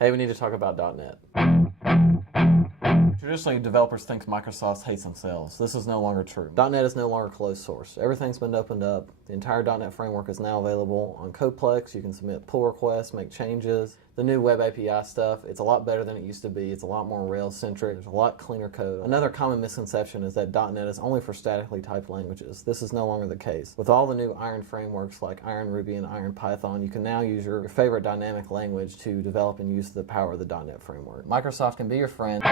Hey, we need to talk about .NET. Traditionally, developers think Microsoft hates themselves. This is no longer true. .NET is no longer closed source. Everything's been opened up. The entire .NET framework is now available on Codeplex. You can submit pull requests, make changes. The new web API stuff, it's a lot better than it used to be. It's a lot more Rails-centric. There's a lot cleaner code. Another common misconception is that .NET is only for statically typed languages. This is no longer the case. With all the new Iron frameworks like Iron Ruby and Iron Python, you can now use your favorite dynamic language to develop and use the power of the .NET framework. Microsoft can be your friend.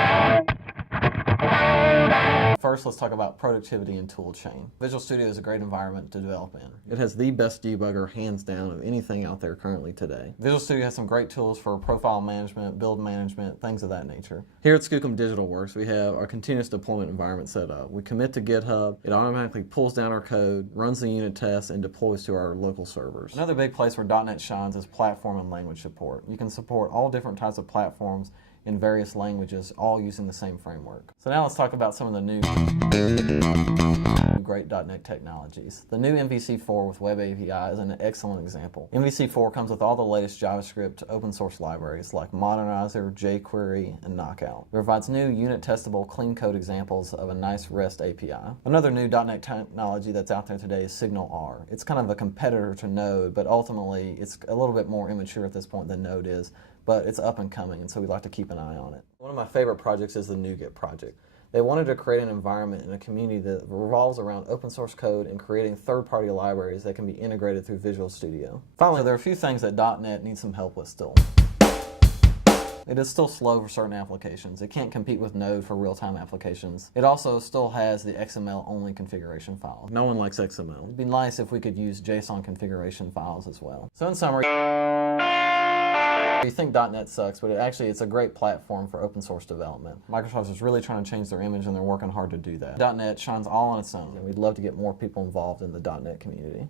First, let's talk about productivity and tool chain. Visual Studio is a great environment to develop in. It has the best debugger, hands down, of anything out there currently today. Visual Studio has some great tools for profile management, build management, things of that nature. Here at Skookum Digital Works, we have our continuous deployment environment set up. We commit to GitHub, it automatically pulls down our code, runs the unit tests, and deploys to our local servers. Another big place where .NET shines is platform and language support. You can support all different types of platforms in various languages, all using the same framework. So now let's talk about some of the new great .NET technologies. The new MVC4 with Web API is an excellent example. MVC4 comes with all the latest JavaScript open source libraries like Modernizer, jQuery, and Knockout. It provides new unit testable clean code examples of a nice REST API. Another new .NET technology that's out there today is SignalR. It's kind of a competitor to Node, but ultimately it's a little bit more immature at this point than Node is. But it's up and coming, and so we like to keep an eye on it. One of my favorite projects is the NuGet project. They wanted to create an environment and a community that revolves around open source code and creating third-party libraries that can be integrated through Visual Studio. Finally, there are a few things that .NET needs some help with still. It is still slow for certain applications. It can't compete with Node for real-time applications. It also still has the XML-only configuration file. No one likes XML. It'd be nice if we could use JSON configuration files as well. So in summary, you think .NET sucks, but it's a great platform for open source development. Microsoft is really trying to change their image, and they're working hard to do that. .NET shines all on its own, and we'd love to get more people involved in the .NET community.